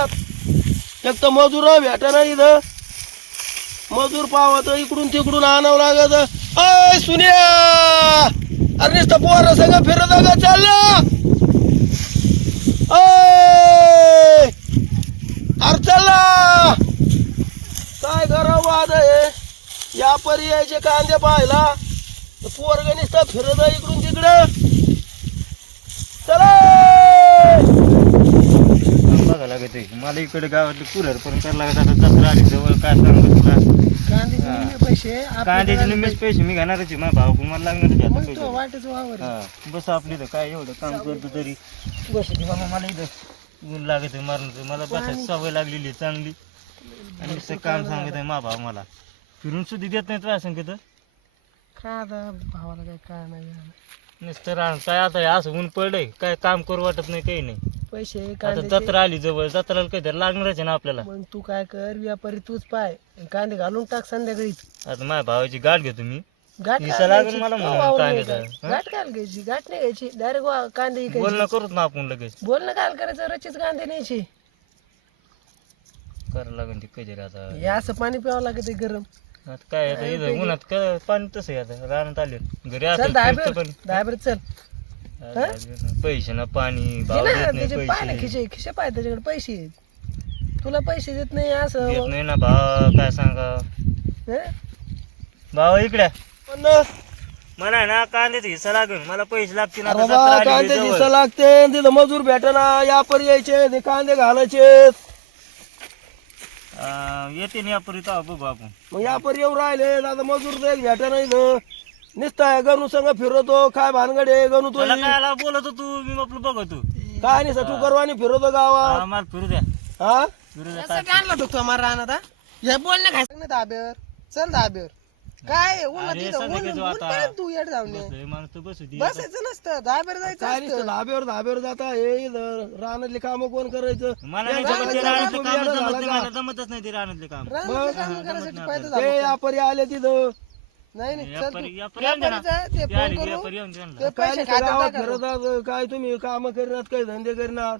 रानात एक तर मजूर भेटा नाही इथं मजूर पावा तर इकडून तिकडून आणावं लागत अय सुन्या अरे नुसतं पोरं सगळं फिरत का चाललं अय अरे चालला काय करावं आता हे या पर्यायचे कांदे पाहिला पोरग नुसतं फिरत इकडून तिकडं चला बघा लागत मला इकडे गावातले कुरर पण करायला लागत आता जत्रा आली जवळ काय सांगू तुला कांद्याचे निम्मेच पैसे मी घेणारच आहे माझा भाऊ मला लागणारच पैसे हा बस आपली तर काय एवढं काम करतो तरी बस बाबा मला इथं ऊन लागत आहे मारण्याचं मला बसायची सवय लागलेली आहे चांगली आणि नुसतं काम सांगत आहे मा भाऊ मला फिरून सुद्धा देत नाही तुला सांगत काय आता भावाला काय नाही नुसतं राहण काय आता हे असं ऊन पडलंय काय काम करू वाटत नाही काही नाही पैसे आता जत्रा आली जवळ जत्राला काहीतरी लागणारच आहे ना आपल्याला मग तू काय कर व्यापारी तूच पाय कांदे घालून टाक संध्याकाळी आता माझ्या भावाची गाठ घेतो मी गाठ दिसा लागेल मला म्हणून कांद्याचं गाठ काय घ्यायची गाठ नाही घ्यायची डायरेक्ट कांदे बोलणं करूच ना आपण लगेच बोलणं काय करायचं रचीच कांदे न्यायचे करावं लागेल ते कधी आता हे असं पाणी प्यावं लागत गरम आता काय आता इथं उन्हात पाणी तसं आहे आता रानात आले घरी चल असेल खर्च पण दहा चल पैसे ना पाणी भाव देत नाही त्याचे पाय ना पैसे खिशे पाय त्याच्याकडे पैसे आहेत तुला पैसे देत नाही असं देत नाही ना भाव काय सांगा हं? भाव इकडे पण मला ना कांद्याचा हिस्सा लागेल मला पैसे लागतील आता बाबा जत्रा आली कांदे जवळ. दिसा लागते तिथं मजूर भेटना या पर यायचे ते कांदे घालायचे येते ना यापूर्वी तेव्हा बघू आपण मग या पर येऊ राहिले आता मजूर तर एक भेटा नाही निसताय गणू संग फिरवतो काय भानगडे गणू तो मला काय बोलत होतो तू मी आपलं बघतो काय नाही सटू करवानी फिरवतो गावात मला फिरू द्या हा फिरू द्या काय आणला तो मारा राहणार हे बोलणे खायचं नाही दाब्यावर चल दाब्यावर काय अरे सगळं जो आता तू येड जाऊन बसलोय, माणूस तर बसू दे बसायचं नसतं धाब्यावर जायचं धाब्यावर जाता हे रानातले काम कोण करायचं मला नाही जमत ते रानातलं काम जमत नाही मला जमतच नाही ते रानातले काम ते यापरी आले तिथं नाही यापरी येऊन दे ना. ते आली, यापरी येऊन दे ना. फिरतात काय तुम्ही काम करणार काय धंदे करणार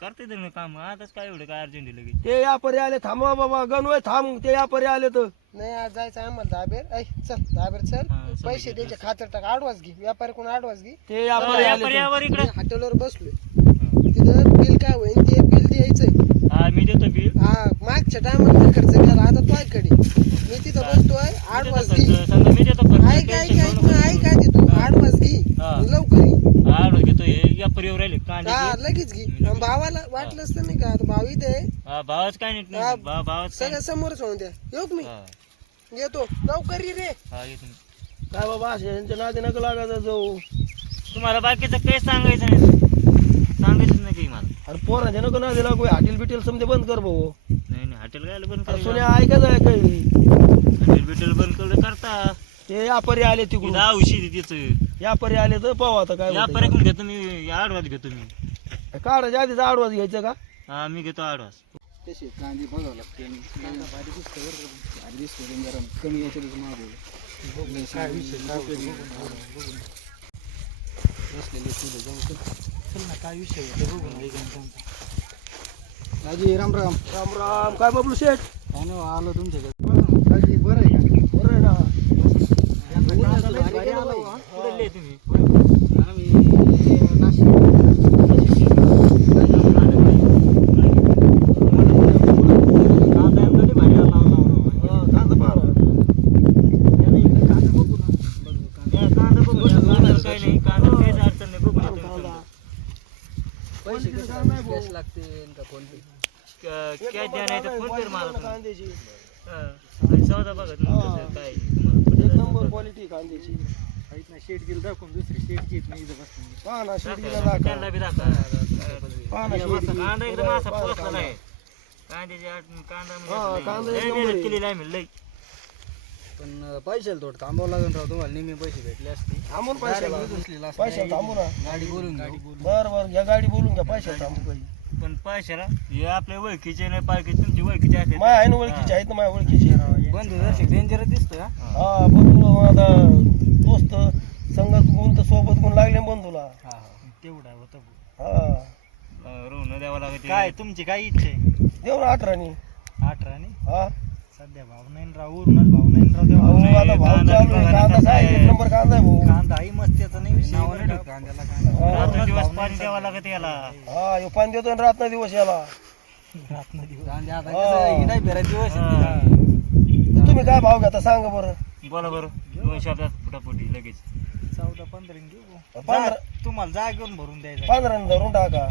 करते ते मी काम आताच काय एवढं काय अर्जंट लगेच ते यापरी आले थांबवा बाबा गणू थांब ते यापरी आले तर नाही आज जायचं आम्हाला दाबेर चल दाबेर चल पैसे द्यायचे खातर टाक आडवास घे व्यापारी कोण आडवास घे ते यापरी यावर इकडे हॉटेलवर बसलोय तिथं बिल काय होईल ते बिल द्यायचंय हा मी देतो बिल हा मागच्या टायमाला खर्च केला आता तो कडे मी तिथं बसतोय आडवास घे समजा मी देतो ऐक आधी तू आडवास घे लवकर ये. आडो घेतो हे यापरी येऊ राहिले कांदे हा लगेच घे आणि भावाला वाटलंच तर नाही का आता भाव इथे आहे. हा भावाच काय नाही भावाच काय सगळं समोरच होऊन द्या येऊ का मी हा येतो लवकर ये रे हा येतो मी. काय बाबा यांच्या नादी नका लागायचं जाऊ तुम्हाला बाकीचं काही सांगायचं नाही सांगायचं नाही काही मला अरे पोरांच्या नको नादी लागू हॉटेल बिटेल समजे बंद कर भाऊ नाही नाही हॉटेल काय बंद अरे करायचं सोन्या ऐकायचं आहे काही हॉटेल बिटेल बंद करून करता ते यापरी आले तिकडून तिथं औषधी तिथं यापरी आले तर पाहू आता काय या होतंय. पर्यंत घेतो मी आडवास घेतो मी काढायच्या आधीच आडवास घ्यायचं का हा मी घेतो आडवास तसे कांदे बघावं लागते भारी दिसतं बरं का. भारी दिसतो पण जरा कमी याच्यातच मागवलं काय विषय बसलेले पुढे जाऊ चल ना काय विषय आहे बघून राजी राम राम राम राम काय बबलू शेठ काय नाही आलो तुमच्याकडे राजी बरं आहे का बरं आहे ना भारी आलो हा. कुठले आहे तुम्ही आम्ही नाशिक कांदा पाहा काही नाही कांदा काहीच अडचण नाही बघून येतो मी समजा. पैसे कॅश लागते का फोन पे कॅश द्या नाही तर फोन पे मारा तुम्ही. कांद्याची हा. आणि सौदा बघा तुम्ही कसं काय तुम्हाला एक नंबर क्वालिटी कांद्याची ना शेट गेलं दाखवून दुसरी शेट घेत नाही इथं बसून पहा ना शेडीला दाखवा. दाखवा त्यांना बी दाखवा. पहा ना कांदा एकदम असा पहा पोचला कांदा. नाही कांद्याची कांदा हा, कांदा म्हणजे एक लय नंबर मेहनत आहे. केलेली आहे मी लय पण पैसे थोडं थांबावं लागेल राव तुम्हाला नेहमी पैसे भेटले असते थांबून पैसे पैसे थांबू ना गाडी बोलून घेऊ बरं बरं घ्या गाडी बोलून घ्या पैसे थांबू काही पण पैशाला हे आपल्या ओळखीचे नाही पाळखीचे तुमची ओळखीचे असते माझ्या आहे ना ओळखीचे आहेत ना माझ्या ओळखीचे बंधू दर्शक डेंजर दिसतोय हा. हा पण तुला आता दोस्त संगत गुण तर सोबत गुण लागले बंधूला हा हा तेवढा होता हा रोवणं द्यावं लागेल लागते काय तुमची काय इच्छा आहे देऊ ना 18नी 18 हा सध्या भाव नाही राव उरूनच भाव नाही राव देवा. अहो, आता भाव कांदा चालू आहे. बघा ना कांदा कसा काय आहे. 1 नंबर कांदा आहे भाऊ कांदा ही मस्त त्याचा नाही विषय नाव बरं नाही का. ठेवत कांद्याला हा. रात्रंदिवस भाव पाणी नाही द्यावं लागत याला हा ह्यो पाणी देतो आणि रात्र दिवस याला रात्र दिवस. कांदे आता कसं हे नाही फिरायचे दिवस आहेत हा. ते. तुम्ही काय भाव घेता सांगा बरं बोला बरं 2 शब्दात फुटाफुटी लगेच 14-15 घेऊ बुवा. 15 तुम्हाला जागेवरून भरून द्यायचं 15 धरून टाका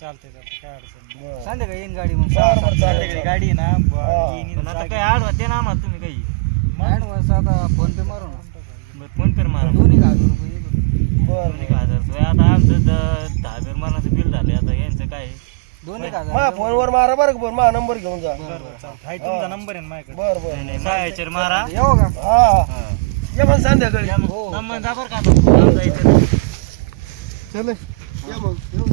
चालतंय काय अडचण नाही. बरं. संध्याकाळी येईन गाडी मग बरं, बरं, चालेल. संध्याकाळी गाडी आहे ना हा. येईन पण आता जागे- काय आडवा ना आम्हाला तुम्ही काही ऍडव्हान्स आता फोन पे मारू ना बरं फोन कर मारा दोन्ही 1000 रुपये ये बरं. बरं दोन्ही 1000 रुपये आता आमचं 10,000 मारण्याचं बिल झालं आता यांचं काय दोन्ही मा 1000 फोनवर मारा बरं का, मा नंबर घेऊन जा बरं बरं चालतं हाय तुमचा नंबर आहे ना माझ्याकडे बरं बरं नाही मायाचर मारा येऊ का हा हा. ये मग संध्याकाळी या मग नंबर जा बरं का आता. जाऊ जायचं. चल या मग येऊ.